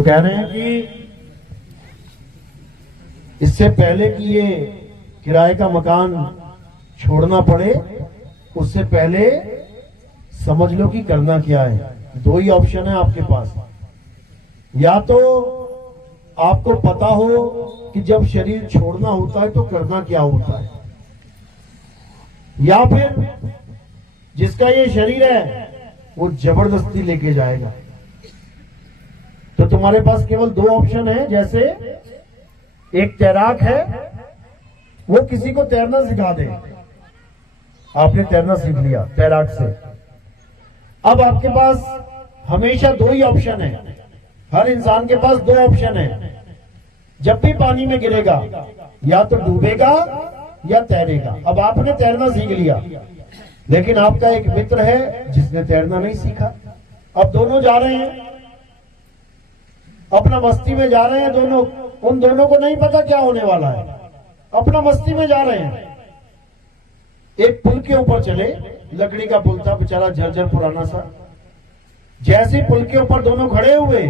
तो कह रहे हैं कि इससे पहले कि ये किराए का मकान छोड़ना पड़े, उससे पहले समझ लो कि करना क्या है। दो ही ऑप्शन है आपके पास। या तो आपको पता हो कि जब शरीर छोड़ना होता है तो करना क्या होता है, या फिर जिसका ये शरीर है वो जबरदस्ती लेके जाएगा। तो तुम्हारे पास केवल दो ऑप्शन है। जैसे एक तैराक है, वो किसी को तैरना सिखा दे। आपने तैरना सीख लिया तैराक से। अब आपके पास हमेशा दो ही ऑप्शन है। हर इंसान के पास दो ऑप्शन है। जब भी पानी में गिरेगा या तो डूबेगा या तैरेगा। अब आपने तैरना सीख लिया, लेकिन आपका एक मित्र है जिसने तैरना नहीं सीखा। अब दोनों जा रहे हैं, अपना मस्ती में जा रहे हैं दोनों। उन दोनों को नहीं पता क्या होने वाला है, अपना मस्ती में जा रहे हैं। एक पुल के ऊपर चले, लकड़ी का पुल था बेचारा, जर्जर पुराना सा। जैसे पुल के ऊपर दोनों खड़े हुए,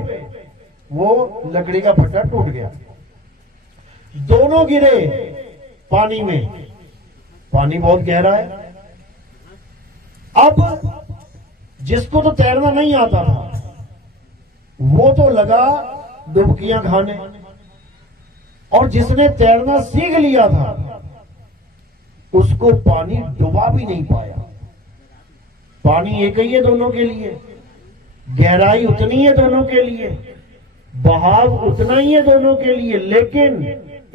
वो लकड़ी का फट्टा टूट गया। दोनों गिरे पानी में। पानी बहुत गहरा है। अब जिसको तो तैरना नहीं आता था, वो तो लगा डुबकियां खाने, और जिसने तैरना सीख लिया था उसको पानी डुबा भी नहीं पाया। पानी एक ही है दोनों के लिए, गहराई उतनी है दोनों के लिए, बहाव उतना ही है दोनों के लिए, लेकिन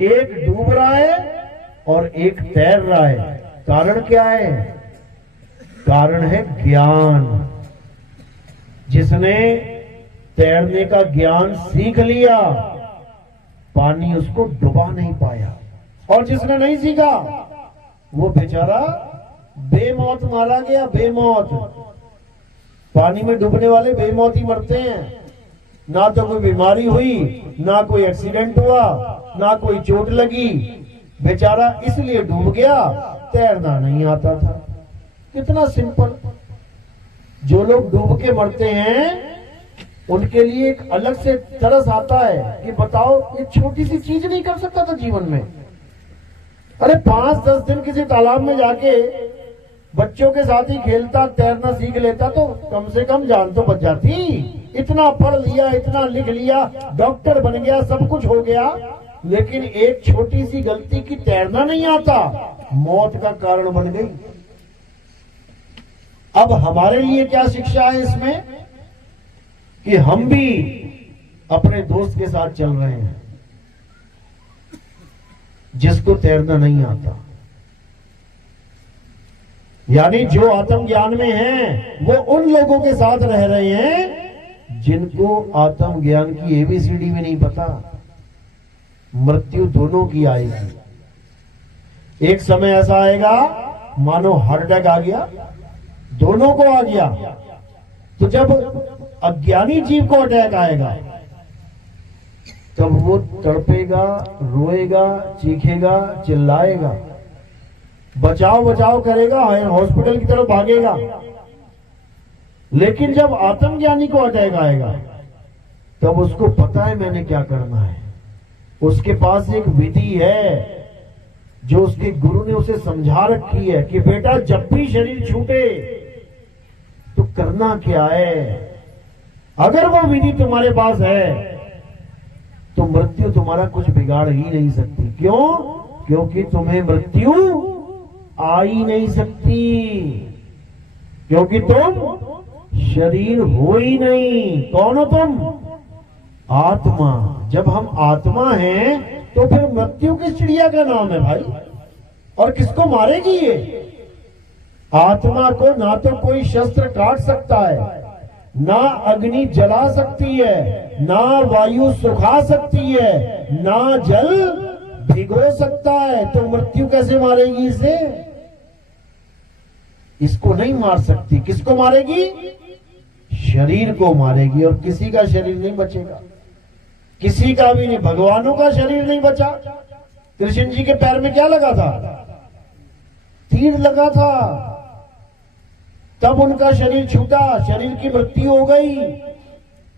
एक डूब रहा है और एक तैर रहा है। कारण क्या है? कारण है ज्ञान। जिसने तैरने का ज्ञान सीख लिया, पानी उसको डुबा नहीं पाया, और जिसने नहीं सीखा वो बेचारा बेमौत मारा गया। बेमौत। पानी में डूबने वाले बेमौत ही मरते हैं। ना तो कोई बीमारी हुई, ना कोई एक्सीडेंट हुआ, ना कोई चोट लगी। बेचारा इसलिए डूब गया, तैरना नहीं आता था। कितना सिंपल। जो लोग डूब के मरते हैं उनके लिए एक अलग से तरस आता है कि बताओ, ये छोटी सी चीज नहीं कर सकता था जीवन में। अरे 5-10 दिन किसी तालाब में जाके बच्चों के साथ ही खेलता, तैरना सीख लेता तो कम से कम जान तो बच जाती। इतना पढ़ लिया, इतना लिख लिया, डॉक्टर बन गया, सब कुछ हो गया, लेकिन एक छोटी सी गलती की तैरना नहीं आता, मौत का कारण बन गई। अब हमारे लिए क्या शिक्षा है इसमें कि हम भी अपने दोस्त के साथ चल रहे हैं जिसको तैरना नहीं आता। यानी जो आत्मज्ञान में हैं, वो उन लोगों के साथ रह रहे हैं जिनको आत्मज्ञान की एबीसीडी भी नहीं पता। मृत्यु दोनों की आएगी। एक समय ऐसा आएगा मानो हार्ट अटैक आ गया, दोनों को आ गया। तो जब अज्ञानी जीव को अटैक आएगा तब वो तड़पेगा, रोएगा, चीखेगा, चिल्लाएगा, बचाव बचाव करेगा, हॉस्पिटल की तरफ भागेगा। लेकिन जब आत्मज्ञानी को अटैक आएगा तब उसको पता है मैंने क्या करना है। उसके पास एक विधि है जो उसके गुरु ने उसे समझा रखी है कि बेटा जब भी शरीर छूटे तो करना क्या है। अगर वो विधि तुम्हारे पास है तो मृत्यु तुम्हारा कुछ बिगाड़ ही नहीं सकती। क्यों? क्योंकि तुम्हें मृत्यु आ ही नहीं सकती, क्योंकि तुम शरीर हो ही नहीं। कौन हो तुम? आत्मा। जब हम आत्मा हैं तो फिर मृत्यु किस चिड़िया का नाम है भाई? और किसको मारेगी ये? आत्मा को ना तो कोई शस्त्र काट सकता है, ना अग्नि जला सकती है, ना वायु सुखा सकती है, ना जल भिगो सकता है। तो मृत्यु कैसे मारेगी इसे? इसको नहीं मार सकती। किसको मारेगी? शरीर को मारेगी, और किसी का शरीर नहीं बचेगा, किसी का भी नहीं। भगवानों का शरीर नहीं बचा। कृष्ण जी के पैर में क्या लगा था? तीर लगा था। तब उनका शरीर छूटा, शरीर की मृत्यु हो गई।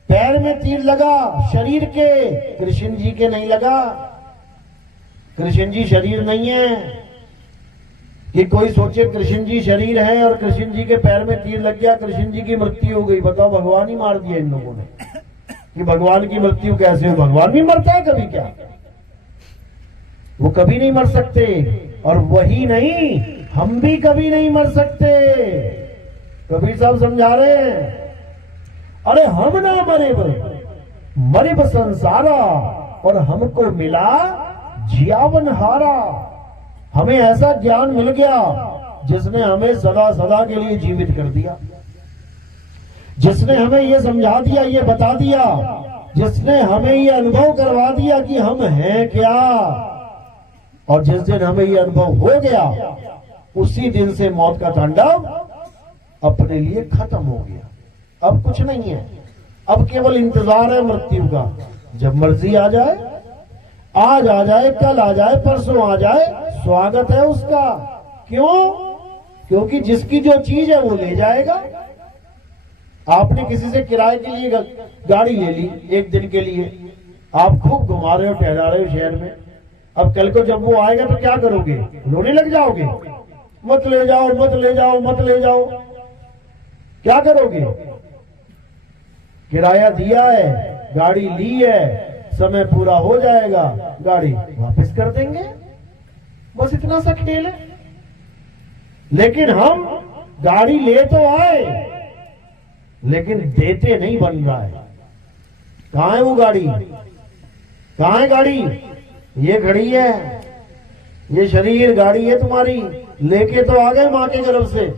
पैर में तीर लगा शरीर के, कृष्ण जी के नहीं लगा। कृष्ण जी शरीर नहीं है कि कोई सोचे कृष्ण जी शरीर है और कृष्ण जी के पैर में तीर लग गया, कृष्ण जी की मृत्यु हो गई। बताओ, भगवान ही मार दिया इन लोगों ने। कि भगवान की मृत्यु कैसे हो? भगवान भी मरता है कभी क्या? वो कभी नहीं मर सकते। और वही नहीं, हम भी कभी नहीं मर सकते। कबीर साहब समझा रहे हैं, अरे हम ना मरे मरे संसारा और हमको मिला जियावन हारा। हमें ऐसा ज्ञान मिल गया जिसने हमें सदा सदा के लिए जीवित कर दिया, जिसने हमें ये समझा दिया, ये बता दिया, जिसने हमें ये अनुभव करवा दिया कि हम हैं क्या। और जिस दिन हमें ये अनुभव हो गया, उसी दिन से मौत का तांडव अपने लिए खत्म हो गया। अब कुछ नहीं है, अब केवल इंतजार है मृत्यु का। जब मर्जी आ जाए, आज आ जाए, कल आ जाए, परसों आ जाए, स्वागत है उसका। क्यों? क्योंकि जिसकी जो चीज है वो ले जाएगा। आपने किसी से किराए के लिए गाड़ी ले ली एक दिन के लिए, आप खूब घुमा रहे हो, टहला रहे हो शहर में। अब कल को जब वो आएगा तो क्या करोगे? रोने लग जाओगे, मत ले जाओ, मत ले जाओ, मत ले जाओ। क्या करोगे? किराया दिया है, गाड़ी ली है, समय पूरा हो जाएगा, गाड़ी वापस कर देंगे। बस इतना सा खेल है। लेकिन हम गाड़ी ले तो आए, लेकिन देते नहीं बन रहा है। कहां है वो गाड़ी? कहां है गाड़ी? ये खड़ी है, ये शरीर गाड़ी है तुम्हारी। लेके तो आ गए मां के गर्भ से,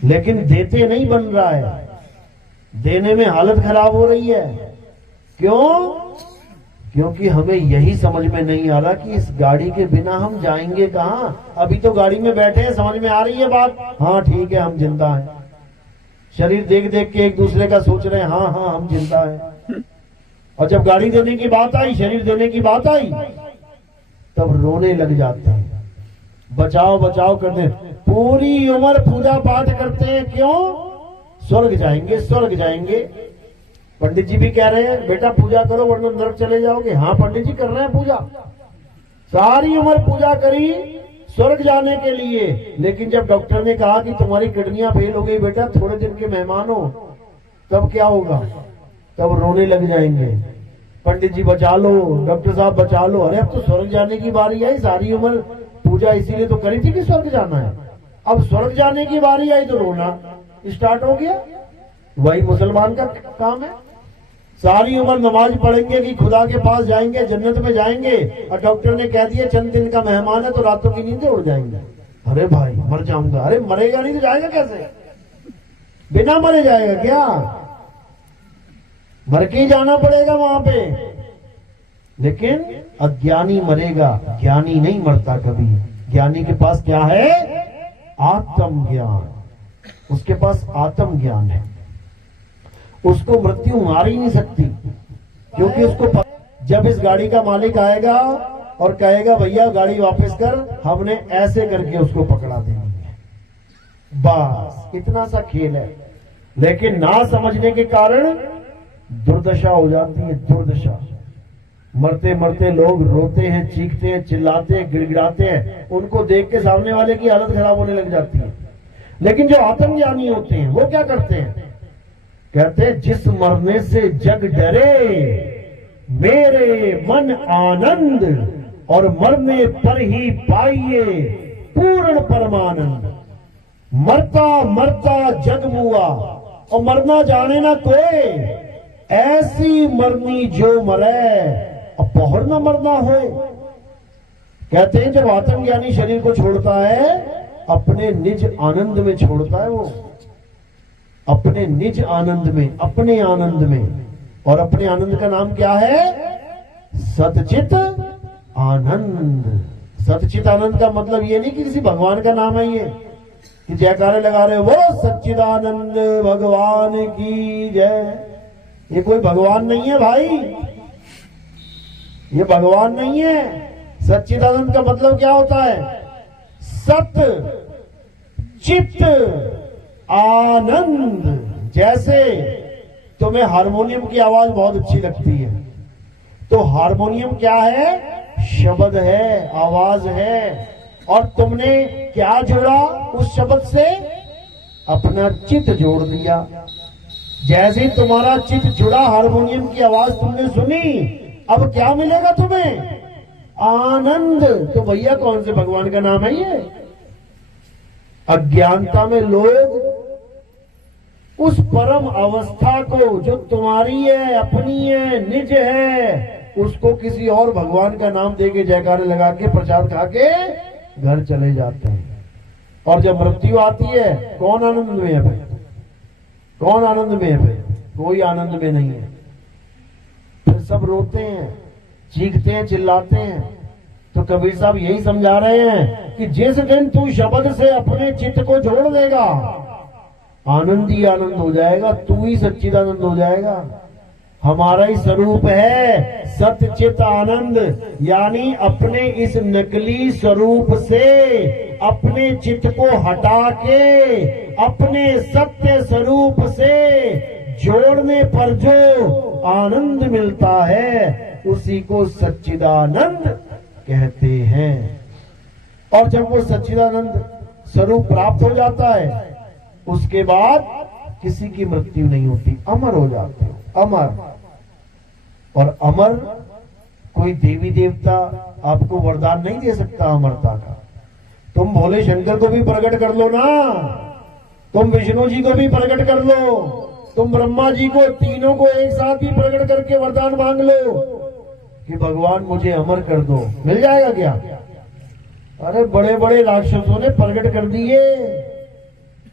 लेकिन देते नहीं बन रहा है। देने में हालत खराब हो रही है। क्यों? क्योंकि हमें यही समझ में नहीं आ रहा कि इस गाड़ी के बिना हम जाएंगे कहां। अभी तो गाड़ी में बैठे हैं, समझ में आ रही है बात। हाँ ठीक है, हम जिंदा हैं। शरीर देख देख के एक दूसरे का सोच रहे हैं, हाँ हाँ हम जिंदा हैं। और जब गाड़ी देने की बात आई, शरीर देने की बात आई, तब रोने लग जाते हैं। बचाओ बचाओ करते हैं, पूरी उम्र पूजा पाठ करते हैं। क्यों? स्वर्ग जाएंगे, स्वर्ग जाएंगे। पंडित जी भी कह रहे हैं बेटा पूजा करो वरना नरक चले जाओगे। हाँ पंडित जी कर रहे हैं पूजा, सारी उम्र पूजा करी स्वर्ग जाने के लिए। लेकिन जब डॉक्टर ने कहा कि तुम्हारी किडनियां फेल हो गई बेटा, थोड़े दिन के मेहमान हो, तब क्या होगा? तब रोने लग जाएंगे, पंडित जी बचा लो, डॉक्टर साहब बचा लो। अरे अब तो स्वर्ग जाने की बारी आई, सारी उम्र पूजा इसीलिए तो करी थी कि स्वर्ग जाना है। अब स्वर्ग जाने की बारी आई तो रोना स्टार्ट हो गया। वही मुसलमान का काम है। सारी उम्र नमाज पढ़ेंगे कि खुदा के पास जाएंगे, जन्नत में जाएंगे, और डॉक्टर ने कह दिया चंद दिन का मेहमान है तो रातों की नींदें उड़ जाएंगे। अरे भाई मर जाऊंगा। अरे मरेगा नहीं तो जाएगा कैसे? बिना मरे जाएगा क्या? मर के ही जाना पड़ेगा वहां पे। लेकिन अज्ञानी मरेगा, ज्ञानी नहीं मरता कभी। ज्ञानी के पास क्या है? आत्म ज्ञान। उसके पास आत्म ज्ञान है। उसको मृत्यु मार ही नहीं सकती, क्योंकि उसको जब इस गाड़ी का मालिक आएगा और कहेगा भैया गाड़ी वापस कर, हमने ऐसे करके उसको पकड़ा देनी है। बस इतना सा खेल है। लेकिन ना समझने के कारण दुर्दशा हो जाती है, दुर्दशा। मरते मरते लोग रोते हैं, चीखते हैं, चिल्लाते हैं, गिड़गिड़ाते हैं। उनको देख के सामने वाले की हालत खराब होने लग जाती है। लेकिन जो आत्मज्ञानी होते हैं वो क्या करते हैं? कहते हैं जिस मरने से जग डरे मेरे मन आनंद, और मरने पर ही पाइए पूर्ण परमानंद। मरता मरता जग मुआ, और मरना जाने ना कोई, ऐसी मरनी जो मरे और पौहर न मरना हो। कहते हैं जब आत्मज्ञानी शरीर को छोड़ता है, अपने निज आनंद में छोड़ता है वो, अपने निज आनंद में, अपने आनंद में। और अपने आनंद का नाम क्या है? सतचित आनंद। सतचित आनंद का मतलब ये नहीं कि किसी भगवान का नाम है ये कि जयकारे लगा रहे वो सच्चिदानंद भगवान की जय। ये कोई भगवान नहीं है भाई, ये भगवान नहीं है। सच्चिदानंद का मतलब क्या होता है? सत चित आनंद। जैसे तुम्हें हारमोनियम की आवाज बहुत अच्छी लगती है, तो हारमोनियम क्या है? शब्द है, आवाज है। और तुमने क्या जोड़ा उस शब्द से? अपना चित्त जोड़ दिया। जैसे तुम्हारा चित्त जुड़ा, हारमोनियम की आवाज तुमने सुनी, अब क्या मिलेगा तुम्हें? आनंद। तो भैया कौन से भगवान का नाम है ये? अज्ञानता में लोग उस परम अवस्था को जो तुम्हारी है, अपनी है, निज है, उसको किसी और भगवान का नाम देके जयकारे लगा के प्रसाद खा के घर चले जाते हैं। और जब मृत्यु आती है, कौन आनंद में है भाई? कौन आनंद में है भाई? कोई आनंद में नहीं है। फिर सब रोते हैं, चीखते हैं, चिल्लाते हैं। तो कबीर साहब यही समझा रहे हैं कि जिस दिन तू शब्द से अपने चित्त को जोड़ देगा, आनंद ही आनंद हो जाएगा, तू ही सच्चिदानंद हो जाएगा। हमारा ही स्वरूप है सत्य चित आनंद। यानी अपने इस नकली स्वरूप से अपने चित्त को हटा के अपने सत्य स्वरूप से जोड़ने पर जो आनंद मिलता है, उसी को सच्चिदानंद कहते हैं। और जब वो सच्चिदानंद स्वरूप प्राप्त हो जाता है, उसके बाद किसी की मृत्यु नहीं होती, अमर हो जाते हो, अमर। और अमर कोई देवी देवता आपको वरदान नहीं दे सकता अमरता का। तुम भोले शंकर को भी प्रकट कर लो ना, तुम विष्णु जी को भी प्रकट कर लो, तुम ब्रह्मा जी को, तीनों को एक साथ भी प्रकट करके वरदान मांग लो कि भगवान मुझे अमर कर दो, मिल जाएगा क्या? अरे बड़े बड़े राक्षसों ने प्रकट कर दिए,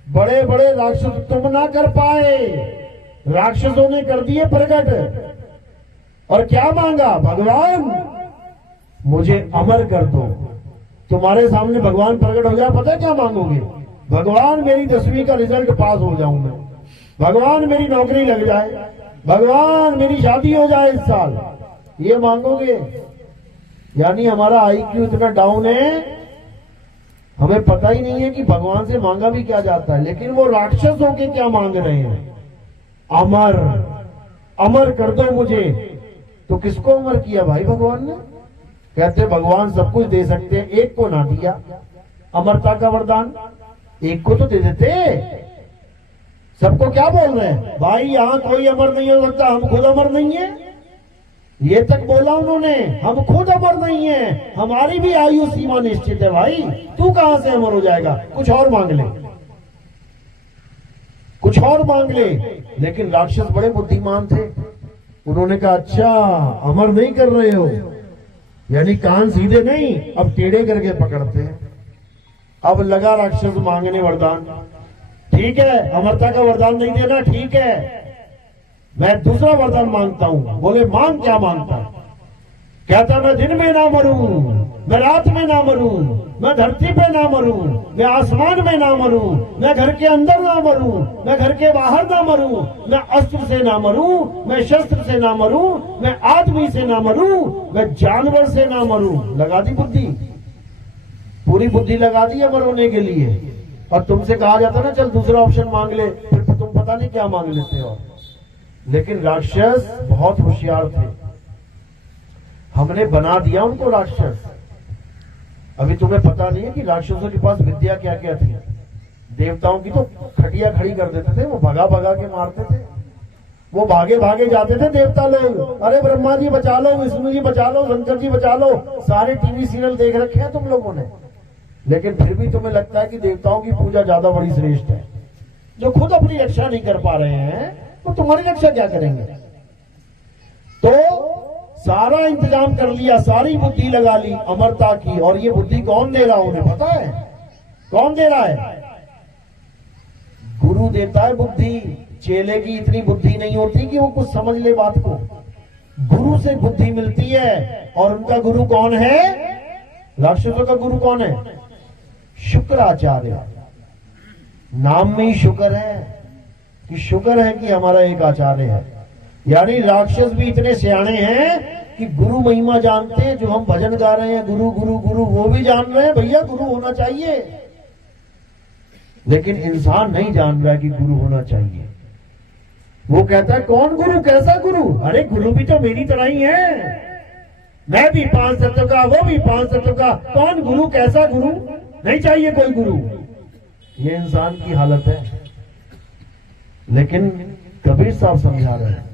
बड़े बड़े राक्षस, तुम ना कर पाए, राक्षसों ने कर दिए प्रकट। और क्या मांगा? भगवान मुझे अमर कर दो। तुम्हारे सामने भगवान प्रकट हो जाए, पता है क्या मांगोगे? भगवान मेरी 10वीं का रिजल्ट पास हो जाऊं मैं, भगवान मेरी नौकरी लग जाए, भगवान मेरी शादी हो जाए इस साल, ये मांगोगे। यानी हमारा आईक्यू इतना डाउन है, हमें पता ही नहीं है कि भगवान से मांगा भी क्या जाता है। लेकिन वो राक्षस होके क्या मांग रहे हैं? अमर, अमर कर दो मुझे। तो किसको अमर किया भाई भगवान ने? कहते भगवान सब कुछ दे सकते हैं, एक को ना दिया अमरता का वरदान, एक को तो दे देते। सबको क्या बोल रहे हैं? भाई यहाँ कोई अमर नहीं हो सकता, हम खुद अमर नहीं है, ये तक बोला उन्होंने, हम खुद अमर नहीं है, हमारी भी आयु सीमा निश्चित है। भाई तू कहां से अमर हो जाएगा? कुछ और मांग ले, कुछ और मांग ले। लेकिन राक्षस बड़े बुद्धिमान थे, उन्होंने कहा अच्छा अमर नहीं कर रहे हो, यानी कान सीधे नहीं, अब टेढ़े करके पकड़ते हैं। अब लगा राक्षस मांगने वरदान, ठीक है अमरता का वरदान नहीं देना, ठीक है मैं दूसरा वरदान मांगता हूं। बोले मांग, क्या मांगता? कहता मैं दिन में ना मरूं, मैं रात में ना मरूं, मैं धरती पे ना मरूं, मैं आसमान में ना मरूं, मैं घर के अंदर ना मरूं, मैं घर के बाहर ना मरूं, मैं अस्त्र से ना मरूं, मैं शस्त्र से ना मरूं, मैं आदमी से ना मरूं, मैं जानवर से ना मरूं। लगा दी बुद्धि, पूरी बुद्धि लगा दी अमर होने के लिए। और तुमसे कहा जाता ना चल दूसरा ऑप्शन मांग ले, फिर तो तुम पता नहीं क्या मांग लेते हो। लेकिन राक्षस बहुत होशियार थे, हमने बना दिया उनको राक्षस। अभी तुम्हें पता नहीं है कि राक्षसों के पास विद्या क्या क्या थी। देवताओं की तो खटिया खड़ी कर देते थे, वो भगा भगा के मारते थे, वो भागे भागे जाते थे देवता लोग। अरे ब्रह्मा जी बचा लो, विष्णु जी बचा लो, शंकर जी बचा लो, सारे टीवी सीरियल देख रखे हैं तुम लोगों ने। लेकिन फिर भी तुम्हें लगता है कि देवताओं की पूजा ज्यादा बड़ी श्रेष्ठ है। जो खुद अपनी रक्षा नहीं कर पा रहे हैं वो तुम्हारी रक्षा क्या करेंगे? तो सारा इंतजाम कर लिया, सारी बुद्धि लगा ली अमरता की। और ये बुद्धि कौन दे रहा है उन्हें पता है? कौन दे रहा है? गुरु देता है बुद्धि। चेले की इतनी बुद्धि नहीं होती कि वो कुछ समझ ले बात को। गुरु से बुद्धि मिलती है। और उनका गुरु कौन है? राक्षसों का गुरु कौन है? शुक्राचार्य। नाम में ही शुक्र है कि शुक्र है कि हमारा एक आचार्य है। यानी राक्षस भी इतने सियाणे हैं कि गुरु महिमा जानते हैं। जो हम भजन गा रहे हैं गुरु गुरु गुरु, वो भी जान रहे हैं भैया गुरु होना चाहिए। लेकिन इंसान नहीं जान रहा है कि गुरु होना चाहिए। वो कहता है कौन गुरु, कैसा गुरु? अरे गुरु भी तो मेरी तरह ही है, मैं भी 5 तत्व का, वो भी 5 तत्व का, कौन गुरु, कैसा गुरु? नहीं चाहिए कोई गुरु। ये इंसान की हालत है। लेकिन कबीर साहब समझा रहे हैं,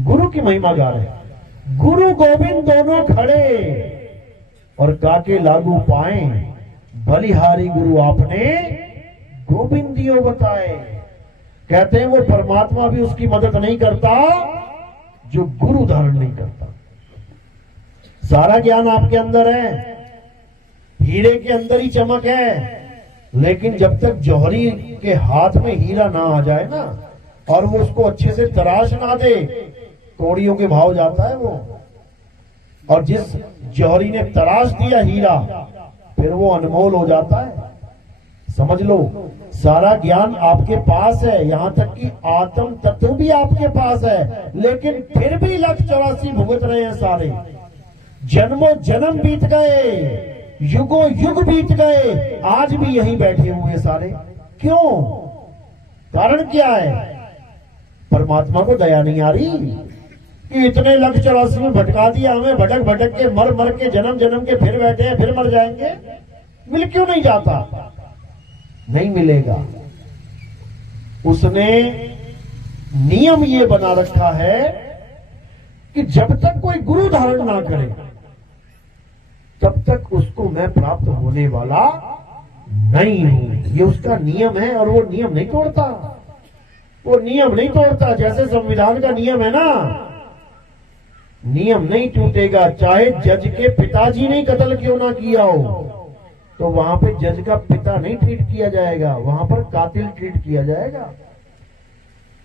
गुरु की महिमा गा रहे हैं। गुरु गोविंद दोनों खड़े और काके लागू पाए, बलिहारी गुरु आपने गोविंदियो बताए। कहते हैं वो परमात्मा भी उसकी मदद नहीं करता जो गुरु धारण नहीं करता। सारा ज्ञान आपके अंदर है, हीरे के अंदर ही चमक है, लेकिन जब तक जौहरी के हाथ में हीरा ना आ जाए ना, और वो उसको अच्छे से तराश ना दे, कौड़ियों के भाव जाता है वो। और जिस जौहरी ने तराश दिया हीरा, फिर वो अनमोल हो जाता है। समझ लो, सारा ज्ञान आपके पास है, यहां तक कि आत्म तत्व भी आपके पास है, लेकिन फिर भी 184 भुगत रहे हैं सारे। जन्मों जन्म बीत गए, युगों युग बीत गए, आज भी यहीं बैठे हुए सारे। क्यों? कारण क्या है? परमात्मा को दया नहीं आ रही कि इतने 184 में भटका दिया हमें, भटक भटक के मर मर के जन्म जन्म के फिर बैठे हैं, फिर मर जाएंगे। मिल क्यों नहीं जाता? नहीं मिलेगा। उसने नियम ये बना रखा है कि जब तक कोई गुरु धारण ना करे, तब तक उसको मैं प्राप्त होने वाला नहीं हूं। ये उसका नियम है, और वो नियम नहीं तोड़ता। वो नियम नहीं तोड़ता। जैसे संविधान का नियम है ना, नियम नहीं टूटेगा। चाहे जज के पिताजी ने कत्ल क्यों ना किया हो, तो वहां पे जज का पिता नहीं ट्रीट किया जाएगा, वहां पर कातिल ट्रीट किया जाएगा।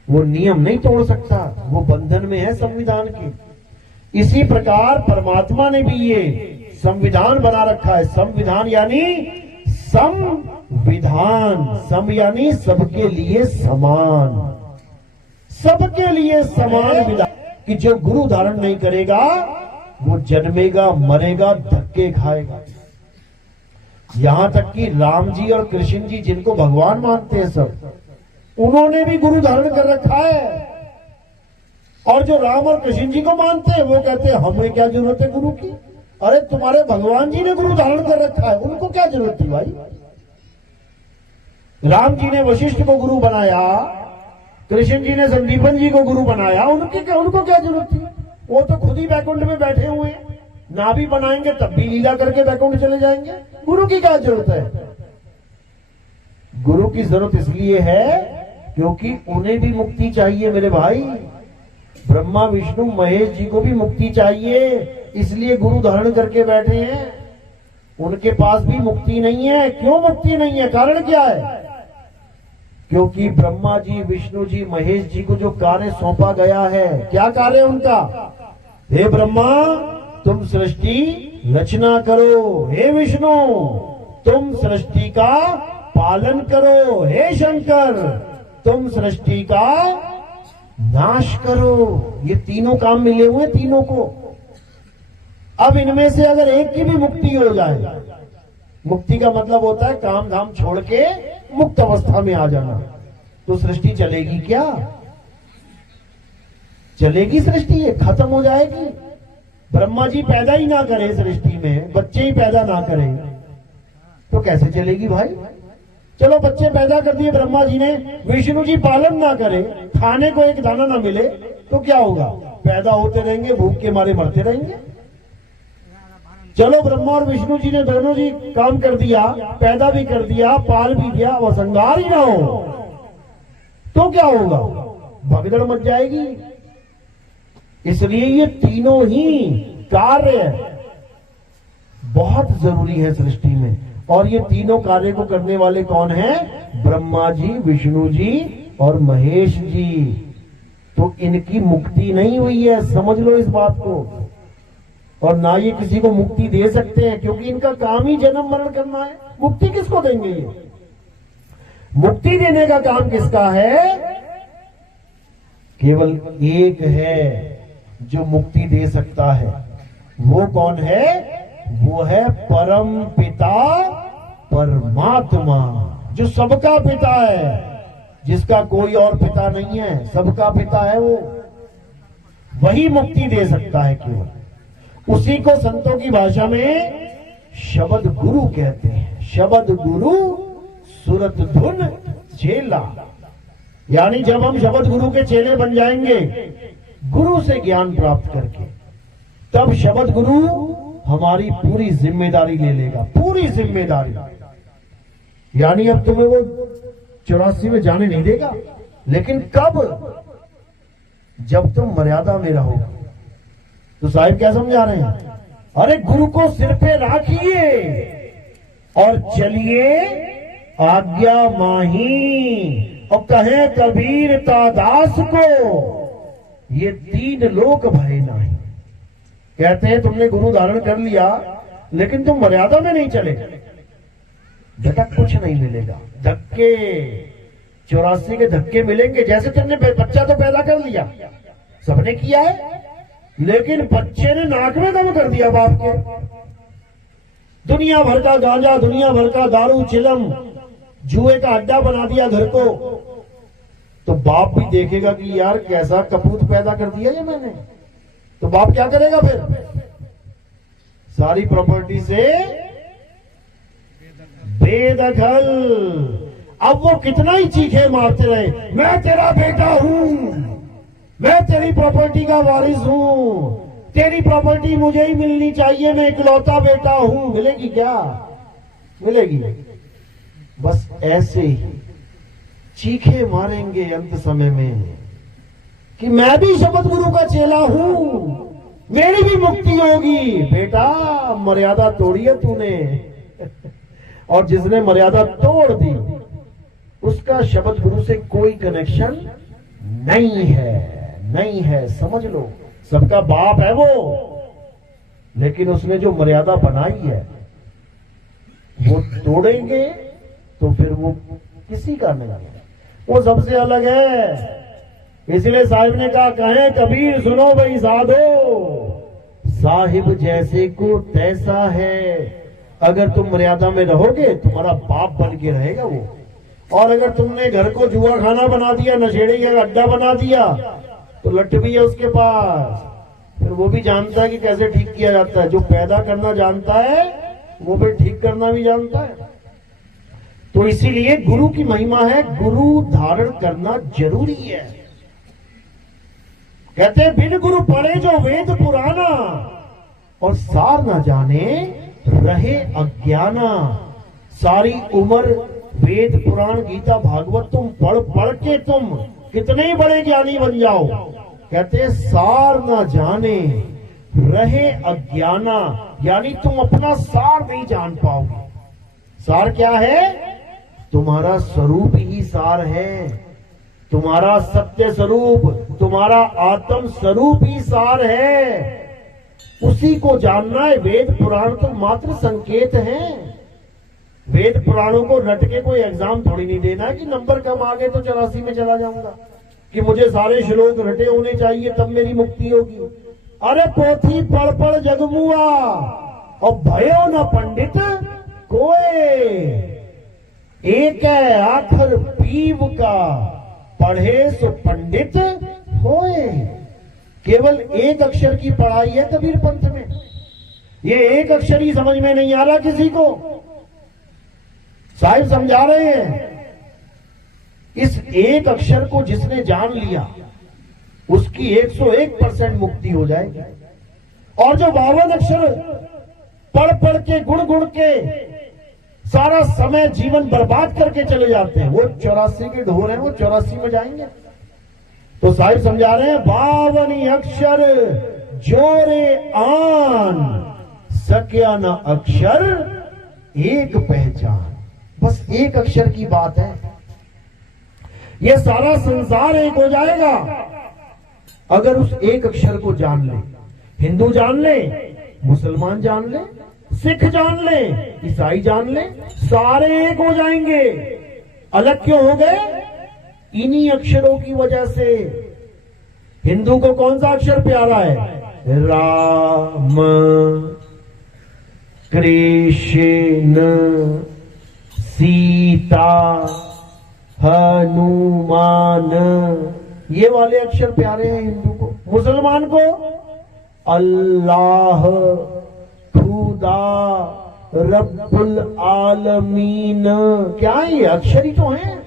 वो नियम नहीं तोड़ सकता, वो बंधन में है संविधान के। इसी प्रकार परमात्मा ने भी ये संविधान बना रखा है। संविधान यानी संविधान, सम यानी सबके लिए समान, सबके लिए समान विधान। कि जो गुरु धारण नहीं करेगा वो जन्मेगा, मरेगा, धक्के खाएगा। यहां तक कि राम जी और कृष्ण जी, जिनको भगवान मानते हैं सब, उन्होंने भी गुरु धारण कर रखा है। और जो राम और कृष्ण जी को मानते हैं वो कहते हैं हमें क्या जरूरत है गुरु की? अरे तुम्हारे भगवान जी ने गुरु धारण कर रखा है, उनको क्या जरूरत थी भाई? राम जी ने वशिष्ठ को गुरु बनाया, कृष्ण जी ने संदीपन जी को गुरु बनाया, उनको क्या जरूरत थी? वो तो खुद ही बैकुंठ में बैठे हुए हैं, ना भी बनाएंगे तब भी लीला करके बैकुंठ चले जाएंगे। गुरु की क्या जरूरत है? गुरु की जरूरत इसलिए है क्योंकि उन्हें भी मुक्ति चाहिए मेरे भाई। ब्रह्मा विष्णु महेश जी को भी मुक्ति चाहिए, इसलिए गुरु धारण करके बैठे हैं। उनके पास भी मुक्ति नहीं है। क्यों मुक्ति नहीं है? कारण क्या है? क्योंकि ब्रह्मा जी, विष्णु जी, महेश जी को जो कार्य सौंपा गया है, क्या कार्य उनका? हे ब्रह्मा तुम सृष्टि रचना करो, हे विष्णु तुम सृष्टि का पालन करो, हे शंकर तुम सृष्टि का नाश करो। ये तीनों काम मिले हुए तीनों को। अब इनमें से अगर एक की भी मुक्ति हो जाए, मुक्ति का मतलब होता है काम धाम छोड़ के मुक्त अवस्था में आ जाना, तो सृष्टि चलेगी क्या? चलेगी सृष्टि? ये खत्म हो जाएगी। ब्रह्मा जी पैदा ही ना करें सृष्टि में, बच्चे ही पैदा ना करें, तो कैसे चलेगी भाई? चलो बच्चे पैदा कर दिए ब्रह्मा जी ने, विष्णु जी पालन ना करें, खाने को एक दाना ना मिले, तो क्या होगा? पैदा होते रहेंगे, भूख के मारे मरते रहेंगे। चलो ब्रह्मा और विष्णु जी ने दोनों जी काम कर दिया, पैदा भी कर दिया, पाल भी दिया, वो संगार ही ना हो, तो क्या होगा? भगदड़ मच जाएगी। इसलिए ये तीनों ही कार्य बहुत जरूरी है सृष्टि में। और ये तीनों कार्य को करने वाले कौन हैं? ब्रह्मा जी, विष्णु जी और महेश जी। तो इनकी मुक्ति नहीं हुई है, समझ लो इस बात को। और ना ये किसी को मुक्ति दे सकते हैं, क्योंकि इनका काम ही जन्म मरण करना है। मुक्ति किसको देंगे ये? मुक्ति देने का काम किसका है? केवल एक है जो मुक्ति दे सकता है। वो कौन है? वो है परम पिता परमात्मा, जो सबका पिता है। जिसका कोई और पिता नहीं है, सबका पिता है वो, वही मुक्ति दे सकता है केवल। उसी को संतों की भाषा में शब्द गुरु कहते हैं। शब्द गुरु सुरत धुन चेला, यानी जब हम शब्द गुरु के चेले बन जाएंगे गुरु से ज्ञान प्राप्त करके, तब शब्द गुरु हमारी पूरी जिम्मेदारी ले लेगा, पूरी जिम्मेदारी। यानी अब तुम्हें वो 84 में जाने नहीं देगा, लेकिन कब? जब तुम मर्यादा में रहोगे। तो साहिब क्या समझा रहे हैं? अरे गुरु को सिर पे राखिए और चलिए आज्ञा माही। और कहे कबीर दास को ये 3 लोक भय नहीं। कहते हैं तुमने गुरु धारण कर लिया लेकिन तुम मर्यादा में नहीं चले, बेटा कुछ नहीं मिलेगा। धक्के 84 के धक्के मिलेंगे। जैसे तुमने बच्चा तो पैदा कर लिया, सबने किया है, लेकिन बच्चे ने नाक में दम कर दिया बाप के। दुनिया भर का गांजा, दुनिया भर का दारू, चिलम, जुए का अड्डा बना दिया घर को। तो बाप भी देखेगा कि यार कैसा कपूत पैदा कर दिया ये मैंने। तो बाप क्या करेगा फिर? सारी प्रॉपर्टी से बेदखल। अब वो कितना ही चीखे मारते रहे, मैं तेरा बेटा हूं, मैं तेरी प्रॉपर्टी का वारिस हूं, तेरी प्रॉपर्टी मुझे ही मिलनी चाहिए, मैं इकलौता बेटा हूं। मिलेगी क्या? मिलेगी? बस ऐसे ही चीखे मारेंगे अंत समय में कि मैं भी शब्द गुरु का चेला हूं, मेरी भी मुक्ति होगी। बेटा मर्यादा तोड़ी है तूने और जिसने मर्यादा तोड़ दी उसका शब्द गुरु से कोई कनेक्शन नहीं है, नहीं है। समझ लो, सबका बाप है वो, लेकिन उसने जो मर्यादा बनाई है वो तोड़ेंगे तो फिर वो किसी का नहीं है, वो सबसे अलग है। इसलिए साहिब ने कहा, कहे कबीर सुनो भाई साधो, साहिब जैसे को तैसा है। अगर तुम मर्यादा में रहोगे तुम्हारा बाप बन के रहेगा वो, और अगर तुमने घर को जुआ खाना बना दिया, नशेड़ी का अड्डा बना दिया, तो लठ भी है उसके पास, फिर वो भी जानता है कि कैसे ठीक किया जाता है। जो पैदा करना जानता है वो भी ठीक करना भी जानता है। तो इसीलिए गुरु की महिमा है, गुरु धारण करना जरूरी है। कहते हैं बिन गुरु पढ़े जो वेद पुराना, और सार ना जाने रहे अज्ञाना। सारी उम्र वेद पुराण गीता भागवत तुम पढ़ पढ़ के तुम कितने ही बड़े ज्ञानी बन जाओ, कहते सार ना जाने रहे अज्ञाना, यानी तुम अपना सार नहीं जान पाओगे। सार क्या है? तुम्हारा स्वरूप ही सार है, तुम्हारा सत्य स्वरूप, तुम्हारा आत्म स्वरूप ही सार है। उसी को जानना है। वेद पुराण तो मात्र संकेत हैं। वेद पुराणों को रट के कोई एग्जाम थोड़ी नहीं देना है कि नंबर कम आ गए तो 84 में चला जाऊंगा, कि मुझे सारे श्लोक रटे होने चाहिए तब मेरी मुक्ति होगी। अरे पोथी पढ़ पढ़ जगमुआ और भयो न पंडित कोई, एक है आखर पीव का पढ़े सो पंडित होए। केवल एक अक्षर की पढ़ाई है कबीर पंथ में। ये एक अक्षर ही समझ में नहीं आ रहा किसी को। साहिब समझा रहे हैं, इस एक अक्षर को जिसने जान लिया उसकी 101% मुक्ति हो जाएगी। और जो 52 अक्षर पढ़ पढ़ के गुण गुण के सारा समय जीवन बर्बाद करके चले जाते हैं, वो 84 के ढोर हैं, वो 84 में जाएंगे। तो साहिब समझा रहे हैं, 52 अक्षर जोरे आन सक्या न अक्षर एक पहचान। बस एक अक्षर की बात है, ये सारा संसार एक हो जाएगा अगर उस एक अक्षर को जान ले। हिंदू जान ले, मुसलमान जान ले, सिख जान ले, ईसाई जान ले, सारे एक हो जाएंगे। अलग क्यों हो गए? इन्हीं अक्षरों की वजह से। हिंदू को कौन सा अक्षर प्यारा है? राम, कृष्ण, सीता, हनुमान, ये वाले अक्षर प्यारे हैं हिंदू को। मुसलमान को अल्लाह, खुदा, रब्बुल आलमीन। क्या ये अक्षर ही तो हैं।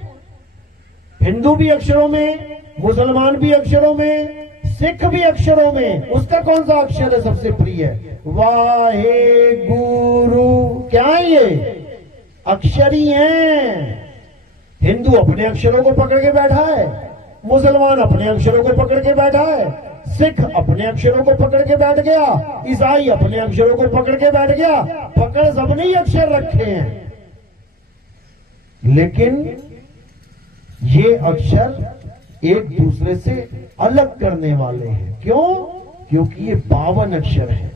हिंदू भी अक्षरों में, मुसलमान भी अक्षरों में, सिख भी अक्षरों में। उसका कौन सा अक्षर है सबसे प्रिय? वाहे गुरु। क्या है ये? अक्षर ही हैं। हिंदू अपने अक्षरों को पकड़ के बैठा है, मुसलमान अपने अक्षरों को पकड़ के बैठा है, सिख अपने अक्षरों को पकड़ के बैठ गया, ईसाई अपने अक्षरों को पकड़ के बैठ गया। पकड़ सबने ही अक्षर रखे हैं, लेकिन ये अक्षर एक दूसरे से अलग करने वाले हैं। क्यों? क्योंकि ये 52 अक्षर है।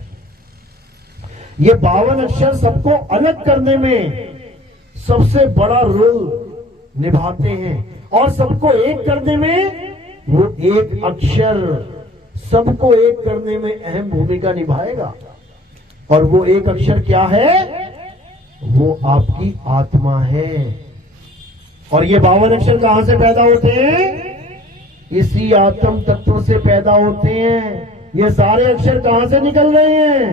ये 52 अक्षर सबको अलग करने में सबसे बड़ा रोल निभाते हैं, और सबको एक करने में वो एक अक्षर सबको एक करने में अहम भूमिका निभाएगा। और वो एक अक्षर क्या है? वो आपकी आत्मा है। और ये 52 अक्षर कहां से पैदा होते हैं? इसी आत्म तत्व से पैदा होते हैं। ये सारे अक्षर कहां से निकल रहे हैं?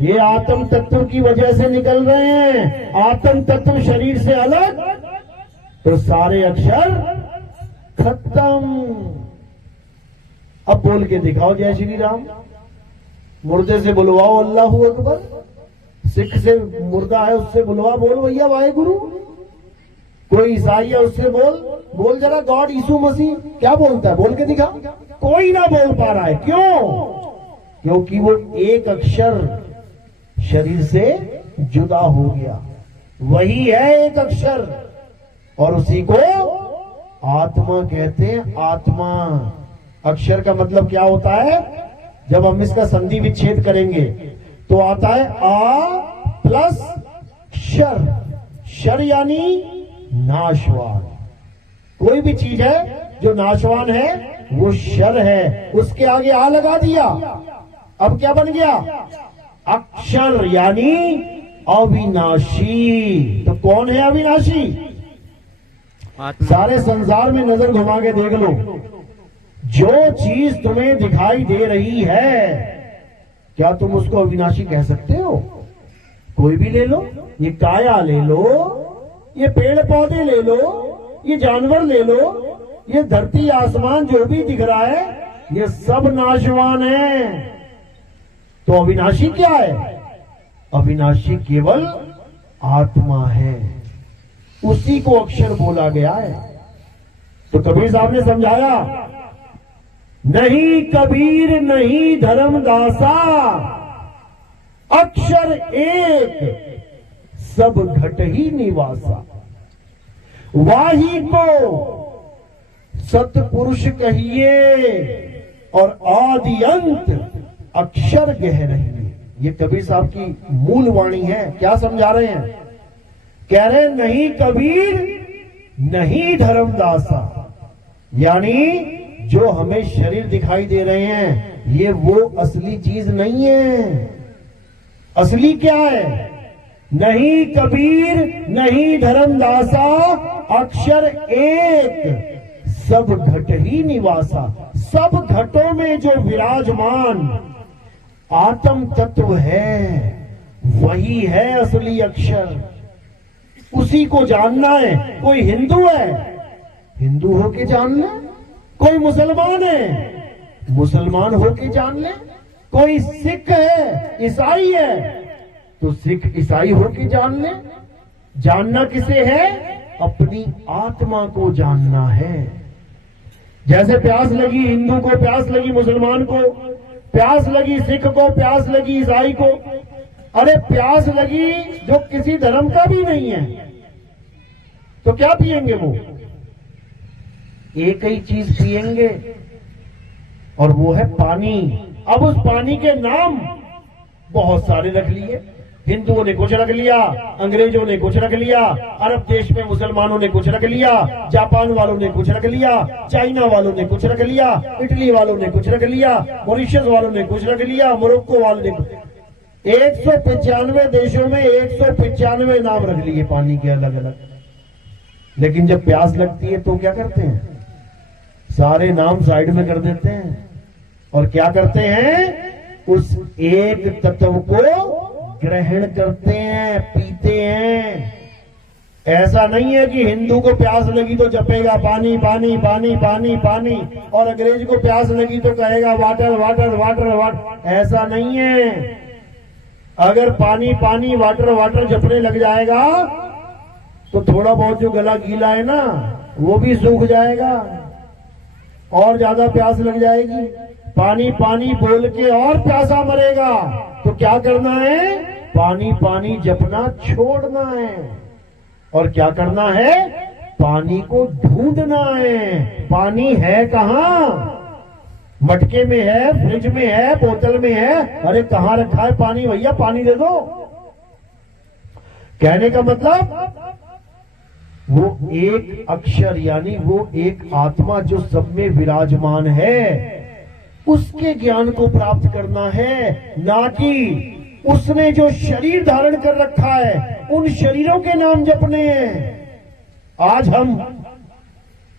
ये आत्म तत्व की वजह से निकल रहे हैं। आत्म तत्व शरीर से अलग तो सारे अक्षर खत्म। अब बोल के दिखाओ जय श्री राम। मुर्दे से बुलवाओ अल्लाहू अकबर। सिख से मुर्दा है उससे बुलवा, बोल भैया वाहेगुरु। कोई ईसाई है उससे बोल जरा गॉड यीशु मसीह। क्या बोलता है? बोल के दिखा। कोई ना बोल पा रहा है। क्यों? क्योंकि वो एक अक्षर शरीर से जुदा हो गया। वही है एक अक्षर, और उसी को आत्मा कहते हैं। आत्मा अक्षर का मतलब क्या होता है? जब हम इसका संधि विच्छेद करेंगे तो आता है आ प्लस शर। शर यानी नाशवान। कोई भी चीज है जो नाशवान है वो शर है। उसके आगे आ लगा दिया, अब क्या बन गया? अक्षर यानी अविनाशी। तो कौन है अविनाशी? सारे संसार में नजर घुमा के देख लो, जो चीज तुम्हें दिखाई दे रही है, क्या तुम उसको अविनाशी कह सकते हो? कोई भी ले लो, ये काया ले लो, ये पेड़ पौधे ले लो, ये जानवर ले लो, ये धरती आसमान जो भी दिख रहा है, ये सब नाशवान है। तो अविनाशी क्या है? अविनाशी केवल आत्मा है। उसी को अक्षर बोला गया है। तो कबीर साहब ने समझाया, नहीं कबीर नहीं धर्मदासा, अक्षर एक सब घट ही निवासा। वाही को सतपुरुष कहिए और आदि अंत अक्षर गह रहिए। ये कबीर साहब की मूल वाणी है। क्या समझा रहे हैं? कह रहे नहीं कबीर नहीं धर्मदासा, यानी जो हमें शरीर दिखाई दे रहे हैं ये वो असली चीज नहीं है। असली क्या है? नहीं कबीर नहीं धर्मदासा, अक्षर एक सब घट ही निवासा। सब घटों में जो विराजमान आत्म तत्व है वही है असली अक्षर। उसी को जानना है। कोई हिंदू है, हिंदू होके जान ले। कोई मुसलमान है, मुसलमान होके जान ले। कोई सिख है, ईसाई है, तो सिख ईसाई होके जान ले। जानना किसे है? अपनी आत्मा को जानना है। जैसे प्यास लगी हिंदू को, प्यास लगी मुसलमान को, प्यास लगी सिख को, प्यास लगी ईसाई को। अरे प्यास लगी जो किसी धर्म का भी नहीं है, तो क्या पिएंगे? वो एक ही चीज पिएंगे, और वो है पानी। अब उस पानी के नाम बहुत सारे रख लिए। हिंदुओं ने कुछ रख लिया, अंग्रेजों ने कुछ रख लिया, अरब देश में मुसलमानों ने कुछ रख लिया, जापान वालों ने कुछ रख लिया, चाइना वालों ने कुछ रख लिया, इटली वालों ने कुछ रख लिया, मॉरिशस वालों ने कुछ रख लिया, मोरक्को वालों ने 195 देशों में 195 नाम रख लिए पानी के अलग अलग। लेकिन जब प्यास लगती है तो क्या करते हैं? सारे नाम साइड में कर देते हैं और क्या करते हैं? उस एक तत्व को ग्रहण करते हैं, पीते हैं। ऐसा नहीं है कि हिंदू को प्यास लगी तो जपेगा पानी पानी पानी पानी पानी, और अंग्रेज को प्यास लगी तो कहेगा वाटर वाटर वाटर वाटर। ऐसा नहीं है। अगर पानी पानी वाटर वाटर जपने लग जाएगा तो थोड़ा बहुत जो गला गीला है ना वो भी सूख जाएगा और ज्यादा प्यास लग जाएगी। पानी पानी बोल के और प्यासा मरेगा। तो क्या करना है? पानी पानी जपना छोड़ना है। और क्या करना है? पानी को ढूंढना है। पानी है कहां? मटके में है, फ्रिज में है, बोतल में है। अरे कहां रखा है पानी? भैया पानी दे दो। कहने का मतलब वो एक अक्षर यानी वो एक आत्मा जो सब में विराजमान है उसके ज्ञान को प्राप्त करना है, ना कि उसने जो शरीर धारण कर रखा है उन शरीरों के नाम जपने हैं। आज हम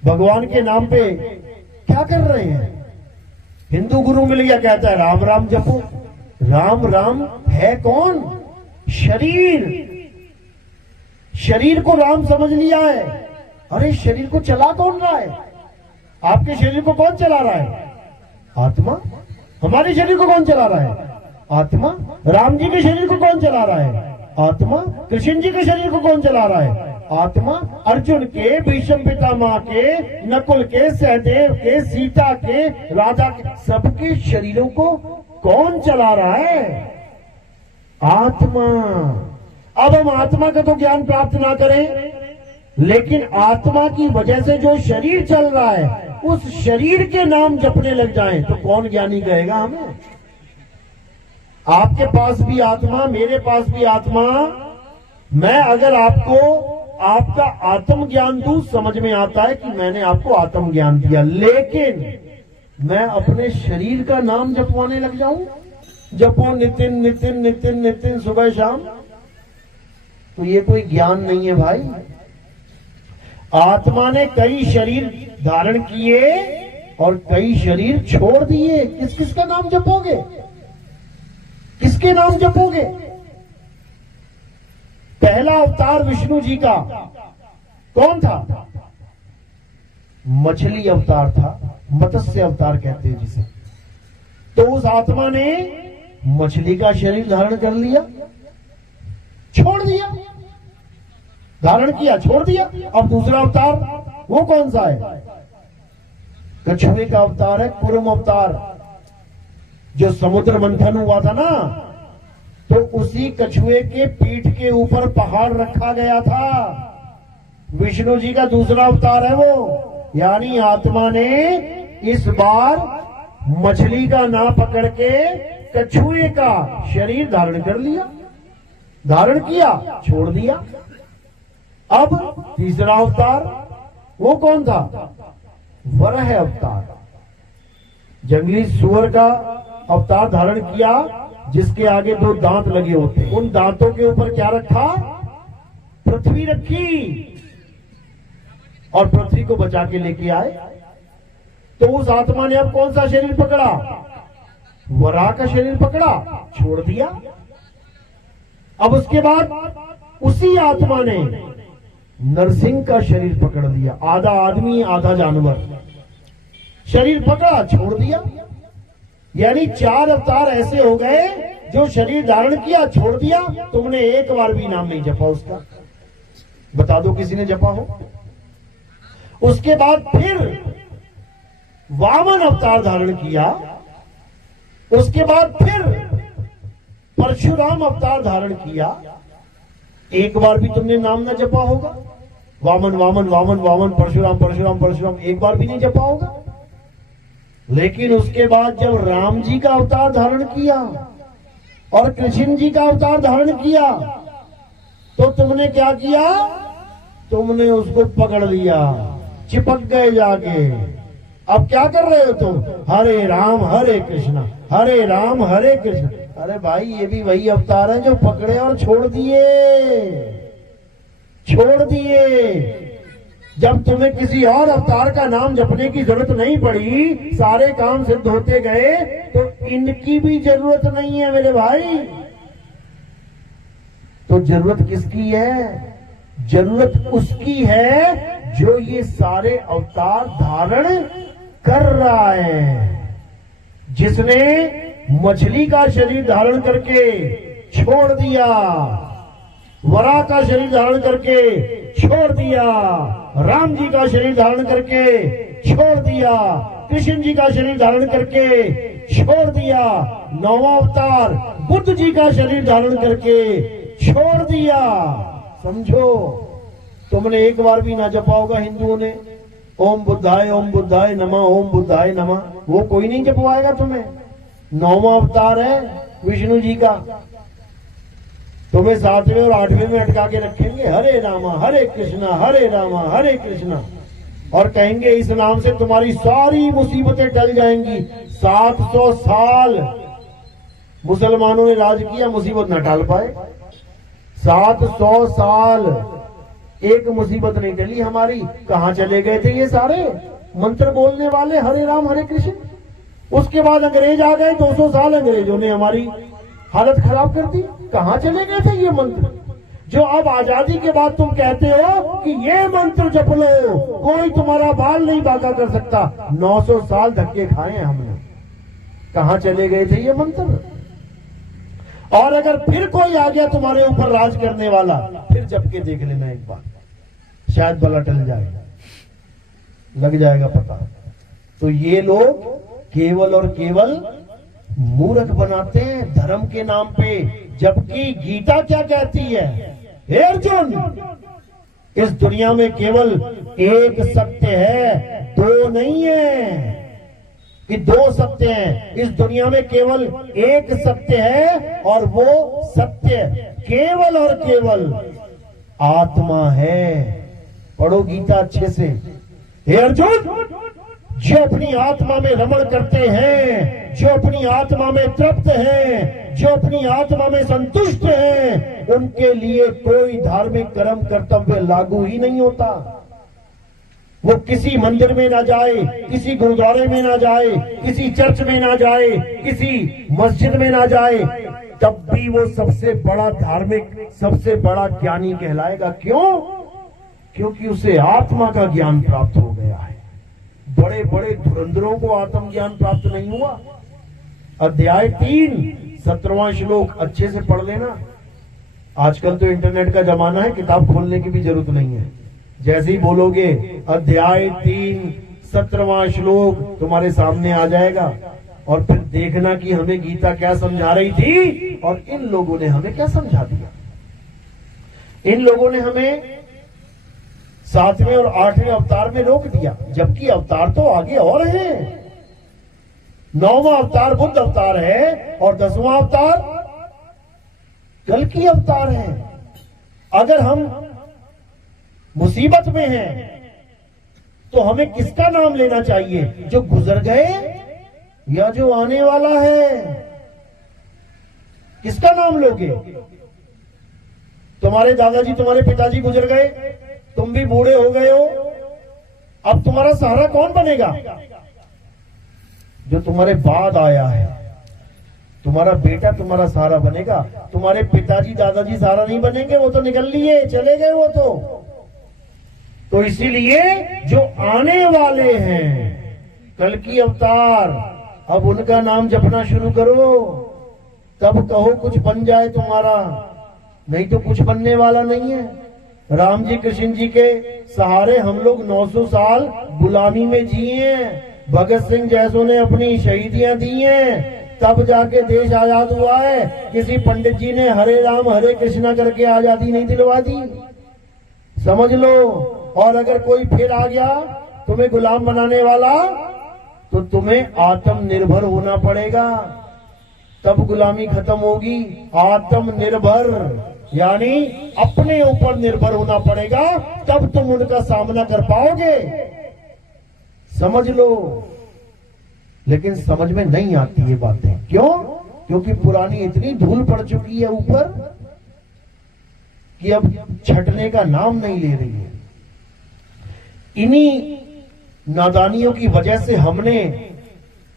भगवान के नाम पे क्या कर रहे हैं? हिंदू गुरु मिल गया, कहता है राम राम जपो। राम राम है कौन? शरीर। शरीर को राम समझ लिया है। अरे शरीर को चला कौन रहा है? आपके शरीर को कौन चला रहा है? आत्मा। हमारे शरीर को कौन चला रहा है? आत्मा। राम जी के शरीर को कौन चला रहा है? आत्मा। कृष्ण जी के शरीर को कौन चला रहा है? आत्मा। अर्जुन के, भीष्म पितामह के, नकुल के, सहदेव के, सीता के, राधा के, सबके शरीरों को कौन चला रहा है? आत्मा। अब हम आत्मा का तो ज्ञान प्राप्त ना करें, लेकिन आत्मा की वजह से जो शरीर चल रहा है उस शरीर के नाम जपने लग जाएं तो कौन ज्ञानी कहेगा हमें? आपके पास भी आत्मा, मेरे पास भी आत्मा। मैं अगर आपको आपका आत्म ज्ञान दूं, समझ में आता है कि मैंने आपको आत्म ज्ञान दिया, लेकिन मैं अपने शरीर का नाम जपवाने लग जाऊं, जपो नितिन नितिन नितिन नितिन सुबह शाम, तो ये कोई ज्ञान नहीं है भाई। आत्मा ने कई शरीर धारण किए और कई शरीर छोड़ दिए। किस किस का नाम जपोगे? किसके नाम जपोगे? पहला अवतार विष्णु जी का कौन था? मछली अवतार था, मत्स्य अवतार कहते हैं जिसे। तो उस आत्मा ने मछली का शरीर धारण कर लिया, छोड़ दिया, धारण किया, छोड़ दिया। अब दूसरा अवतार वो कौन सा है? कछुए का अवतार है, कुर्म अवतार। जो समुद्र मंथन हुआ था ना, तो उसी कछुए के पीठ के ऊपर पहाड़ रखा गया था। विष्णु जी का दूसरा अवतार है वो। यानी आत्मा ने इस बार मछली का ना पकड़ के कछुए का शरीर धारण कर लिया, धारण किया, छोड़ दिया। अब तीसरा अवतार वो कौन था? वराह अवतार। जंगली सुअर का अवतार धारण किया, जिसके आगे 2 दांत लगे होते। उन दांतों के ऊपर क्या रखा? पृथ्वी रखी और पृथ्वी को बचा के लेके आए। तो उस आत्मा ने अब कौन सा शरीर पकड़ा? वराह का शरीर पकड़ा, छोड़ दिया। अब उसके बाद उसी आत्मा ने नरसिंह का शरीर पकड़ लिया। आधा आदमी आधा जानवर, शरीर पकड़ा, छोड़ दिया। यानी 4 अवतार ऐसे हो गए जो शरीर धारण किया, छोड़ दिया। तुमने एक बार भी नाम नहीं जपा उसका। बता दो किसी ने जपा हो? उसके बाद फिर वामन अवतार धारण किया। उसके बाद फिर परशुराम अवतार धारण किया। एक बार भी तुमने नाम ना जपा होगा। वामन वामन वामन वामन, परशुराम परशुराम परशुराम, एक बार भी नहीं जपा होगा। लेकिन उसके बाद जब राम जी का अवतार धारण किया और कृष्ण जी का अवतार धारण किया, तो तुमने क्या किया? तुमने उसको पकड़ लिया, चिपक गए जाके। अब क्या कर रहे हो तुम? हरे राम हरे कृष्णा, हरे राम हरे कृष्णा। अरे भाई, ये भी वही अवतार है जो पकड़े और छोड़ दिए, छोड़ दिए। जब तुम्हें किसी और अवतार का नाम जपने की जरूरत नहीं पड़ी, सारे काम सिद्ध होते गए, तो इनकी भी जरूरत नहीं है मेरे भाई। तो जरूरत किसकी है? जरूरत उसकी है जो ये सारे अवतार धारण कर रहा है। जिसने मछली का शरीर धारण करके छोड़ दिया, वराह का शरीर धारण करके छोड़ दिया, राम जी का शरीर धारण करके छोड़ दिया, कृष्ण जी का शरीर धारण करके छोड़ दिया, नौवां अवतार बुद्ध जी का शरीर धारण करके छोड़ दिया। समझो, तुमने एक बार भी ना जपा होगा हिंदुओं ने ओम बुद्धाय नमः, ओम बुद्धाय नमः, वो कोई नहीं जपवाएगा तुम्हें। नौवां अवतार है विष्णु जी का, तुम्हें 7वें और 8वें में अटका के रखेंगे, हरे रामा हरे कृष्णा हरे रामा हरे कृष्णा, और कहेंगे इस नाम से तुम्हारी सारी मुसीबतें टल जाएंगी। 700 साल मुसलमानों ने राज किया, मुसीबत न टाल पाए। 700 साल एक मुसीबत नहीं टली हमारी। कहां चले गए थे ये सारे मंत्र बोलने वाले, हरे राम हरे कृष्ण? उसके बाद अंग्रेज आ गए, 200 साल अंग्रेजों ने हमारी हालत खराब कर दी। कहां चले गए थे ये मंत्र जो अब आजादी के बाद तुम कहते हो कि ये मंत्र जप लो, कोई तुम्हारा बाल नहीं बांका कर सकता। 900 साल धक्के खाए हमने, कहां चले गए थे ये मंत्र? और अगर फिर कोई आ गया तुम्हारे ऊपर राज करने वाला, फिर जप के देख लेना एक बार, शायद बला टल जाएगा, लग जाएगा पता। तो ये लोग केवल और केवल मूर्ख बनाते हैं धर्म के नाम पे, जबकि गीता क्या कहती है? हे अर्जुन, इस दुनिया में केवल एक सत्य है, दो नहीं है कि दो सत्य हैं। इस दुनिया में केवल एक सत्य है, और वो सत्य केवल और केवल आत्मा है। पढ़ो गीता अच्छे से। हे अर्जुन, जो अपनी आत्मा में रमण करते हैं, जो अपनी आत्मा में तृप्त हैं, जो अपनी आत्मा में संतुष्ट हैं, उनके लिए कोई धार्मिक कर्म कर्तव्य लागू ही नहीं होता। वो किसी मंदिर में ना जाए, किसी गुरुद्वारे में ना जाए, किसी चर्च में ना जाए, किसी मस्जिद में ना जाए, तब भी वो सबसे बड़ा धार्मिक, सबसे बड़ा ज्ञानी कहलाएगा। क्यों? क्योंकि उसे आत्मा का ज्ञान प्राप्त हो गया है। बड़े बड़े धुरंधरों को आत्मज्ञान प्राप्त नहीं हुआ। अध्याय 3 17वां श्लोक अच्छे से पढ़ लेना। आजकल तो इंटरनेट का जमाना है, किताब खोलने की भी जरूरत नहीं है। जैसे ही बोलोगे अध्याय 3 17वां श्लोक तुम्हारे सामने आ जाएगा, और फिर देखना कि हमें गीता क्या समझा रही थी और इन लोगों ने हमें क्या समझा दिया। इन लोगों ने हमें 7वें और 8वें अवतार में रोक दिया, जबकि अवतार तो आगे और हैं। 9वां अवतार बुद्ध अवतार है, और 10वां अवतार कल्कि अवतार है। अगर हम मुसीबत में हैं, तो हमें किसका नाम लेना चाहिए? जो गुजर गए या जो आने वाला है? किसका नाम लोगे? तुम्हारे दादाजी, तुम्हारे पिताजी गुजर गए, तुम भी बूढ़े हो गए हो, अब तुम्हारा सहारा कौन बनेगा? जो तुम्हारे बाद आया है, तुम्हारा बेटा तुम्हारा सहारा बनेगा। तुम्हारे पिताजी दादाजी सहारा नहीं बनेंगे, वो तो निकल लिए, चले गए वो तो इसीलिए जो आने वाले हैं कल्कि अवतार, अब उनका नाम जपना शुरू करो, तब कहो कुछ बन जाए तुम्हारा, नहीं तो कुछ बनने वाला नहीं है। राम जी कृष्ण जी के सहारे हम लोग 900 साल गुलामी में जिए हैं। भगत सिंह जैसों ने अपनी शहीदियां दी हैं, तब जाके देश आजाद हुआ है। किसी पंडित जी ने हरे राम हरे कृष्णा करके आजादी नहीं दिलवा दी, समझ लो। और अगर कोई फिर आ गया तुम्हें गुलाम बनाने वाला, तो तुम्हें आत्मनिर्भर होना पड़ेगा, तब गुलामी खत्म होगी। आत्मनिर्भर यानी अपने ऊपर निर्भर होना पड़ेगा, तब तुम उनका सामना कर पाओगे, समझ लो। लेकिन समझ में नहीं आती ये बातें, क्यों? क्योंकि पुरानी इतनी धूल पड़ चुकी है ऊपर कि अब छटने का नाम नहीं ले रही है। इन्हीं नादानियों की वजह से हमने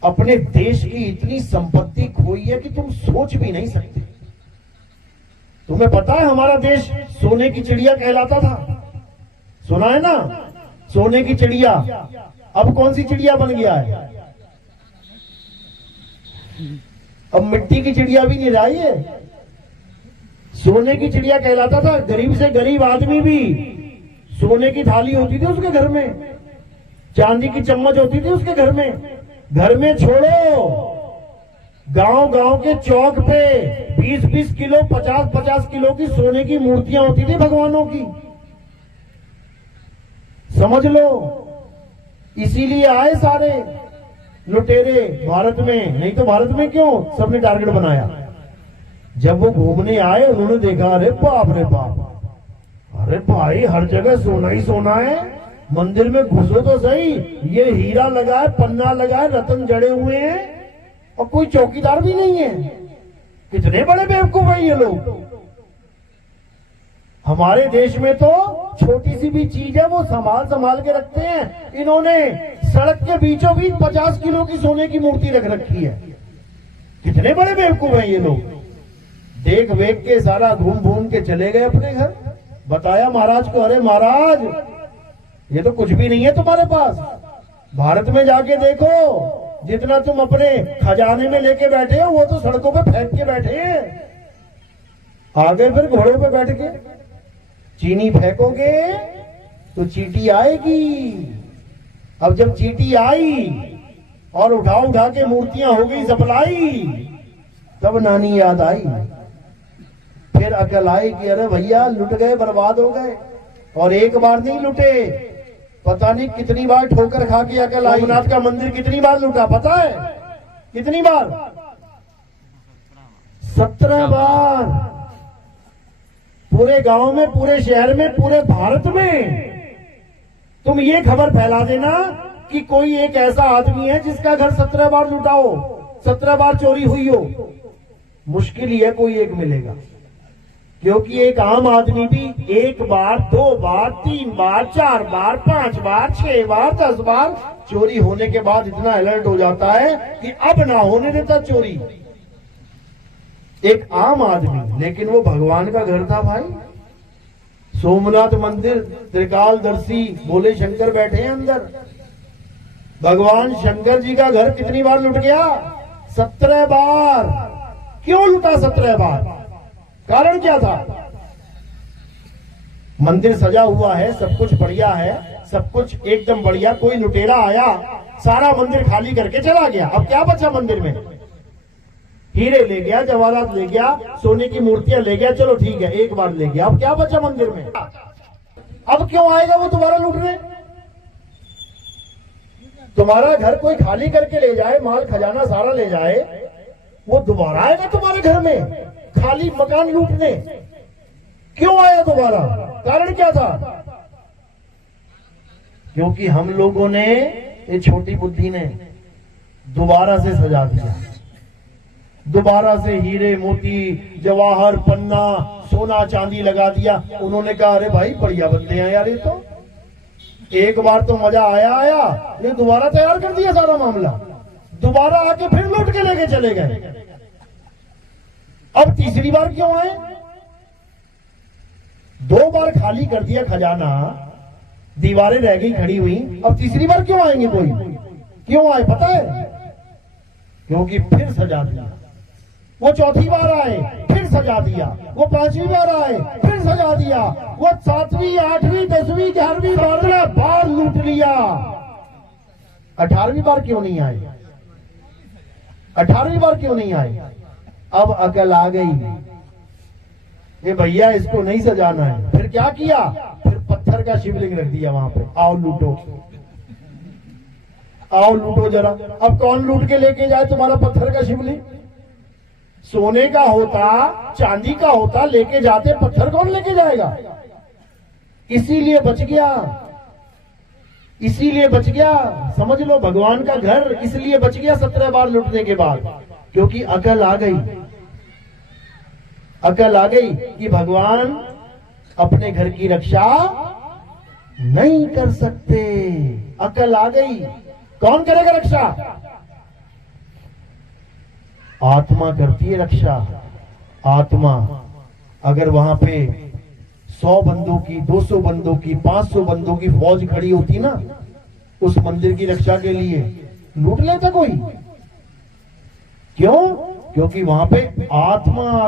अपने देश की इतनी संपत्ति खोई है कि तुम सोच भी नहीं सकते। तुम्हें पता है हमारा देश सोने की चिड़िया कहलाता था, सुना है ना, सोने की चिड़िया। अब कौन सी चिड़िया बन गया है? अब मिट्टी की चिड़िया भी नहीं रही है, सोने की चिड़िया कहलाता था। गरीब से गरीब आदमी भी सोने की थाली होती थी उसके घर में, चांदी की चम्मच होती थी उसके घर में। घर में छोड़ो, गांव गांव के चौक पे 20-20 किलो 50-50 किलो की सोने की मूर्तियां होती थी भगवानों की, समझ लो। इसीलिए आए सारे लुटेरे भारत में, नहीं तो भारत में क्यों सबने टारगेट बनाया। जब वो घूमने आए उन्होंने देखा, अरे बाप रे बाप, अरे भाई हर जगह सोना ही सोना है, मंदिर में घुसो तो सही, ये हीरा लगा है, पन्ना लगा है, रतन जड़े हुए हैं और कोई चौकीदार भी नहीं है। कितने बड़े बेवकूफ हैं ये लोग। हमारे देश में तो छोटी सी भी चीज है वो संभाल संभाल के रखते हैं, इन्होंने सड़क के बीचों बीच 50 किलो की सोने की मूर्ति रख रखी है। कितने बड़े बेवकूफ हैं ये लोग। देख वेख के सारा घूम घूम के चले गए अपने घर। बताया महाराज को, अरे महाराज ये तो कुछ भी नहीं है तुम्हारे पास, भारत में जाके देखो, जितना तुम अपने खजाने में लेके बैठे हो वो तो सड़कों पे फेंक के बैठे हैं। आगे फिर घोड़ों पे बैठ के चीनी फेंकोगे तो चींटी आएगी। अब जब चींटी आई और उठा उठा के मूर्तियां हो गई सप्लाई, तब नानी याद आई। फिर अकल आई कि अरे भैया लुट गए, बर्बाद हो गए। और एक बार नहीं लुटे, पता नहीं कितनी बार ठोकर खा के अकल आई। सोमनाथ का मंदिर कितनी बार लूटा पता है? कितनी बार? 17 बार। पूरे गांव में, पूरे शहर में, पूरे भारत में। तुम ये खबर फैला देना कि कोई एक ऐसा आदमी है जिसका घर 17 बार लूटा हो, 17 बार चोरी हुई हो। मुश्किल ही है कोई एक मिलेगा, क्योंकि एक आम आदमी भी 1 बार, 2 बार, 3 बार, 4 बार, 5 बार, 6 बार, 10 बार चोरी होने के बाद इतना अलर्ट हो जाता है कि अब ना होने देता चोरी। एक आम आदमी, लेकिन वो भगवान का घर था भाई। सोमनाथ मंदिर, त्रिकालदर्शी भोले शंकर बैठे हैं अंदर। भगवान शंकर जी का घर कितनी बार लुट गया? 17 बार। क्यों लुटा 17 बार? कारण क्या था? मंदिर सजा हुआ है, सब कुछ बढ़िया है, सब कुछ एकदम बढ़िया। कोई लुटेरा आया, सारा मंदिर खाली करके चला गया। अब क्या बचा मंदिर में? हीरे ले गया, जवाहरात ले गया, सोने की मूर्तियां ले गया, चलो ठीक है एक बार ले गया। अब क्या बचा मंदिर में? अब क्यों आएगा वो दोबारा लूटने? तुम्हारा घर कोई खाली करके ले जाए, माल खजाना सारा ले जाए, वो दोबारा आएगा तुम्हारे घर में खाली मकान लूटने? क्यों आया दोबारा? कारण क्या था? क्योंकि हम लोगों ने, ये छोटी बुद्धि ने दोबारा से सजा दिया, दोबारा से हीरे मोती जवाहर पन्ना सोना चांदी लगा दिया। उन्होंने कहा अरे भाई बढ़िया बनते हैं यार, ये तो एक बार तो मजा आया, ये दोबारा तैयार कर दिया सारा मामला, दोबारा आके फिर लूट के लेके चले गए। अब तीसरी बार क्यों आए? 2 बार खाली कर दिया खजाना, दीवारें रह गई खड़ी हुई, अब तीसरी बार क्यों आएंगे? कोई क्यों आए पता है? क्योंकि फिर सजा दिया। वो चौथी बार आए, फिर सजा दिया। वो 5वीं बार आए, फिर सजा दिया। वो 7वीं 8वीं 10वीं 11वीं 12 बार लूट लिया। 18वीं बार क्यों नहीं आए? 18वीं बार क्यों नहीं आए? अब अकल आ गई, ये भैया इसको नहीं सजाना है। फिर क्या किया? फिर पत्थर का शिवलिंग रख दिया वहां पे, आओ लूटो, आओ लूटो जरा। अब कौन लूट के लेके जाए तुम्हारा पत्थर का शिवलिंग? सोने का होता, चांदी का होता, लेके जाते, पत्थर कौन लेके जाएगा? इसीलिए बच गया, इसीलिए बच गया। समझ लो भगवान का घर इसलिए बच गया 17 बार लूटने के बाद, क्योंकि अकल आ गई। अकल आ गई कि भगवान अपने घर की रक्षा नहीं कर सकते। अकल आ गई, कौन करेगा रक्षा? आत्मा करती है रक्षा। आत्मा अगर वहां पे 100 बंदों की, 200 बंदों की, 500 बंदों की फौज खड़ी होती ना उस मंदिर की रक्षा के लिए, लूट लेता कोई? क्यों? क्योंकि वहां पे आत्मा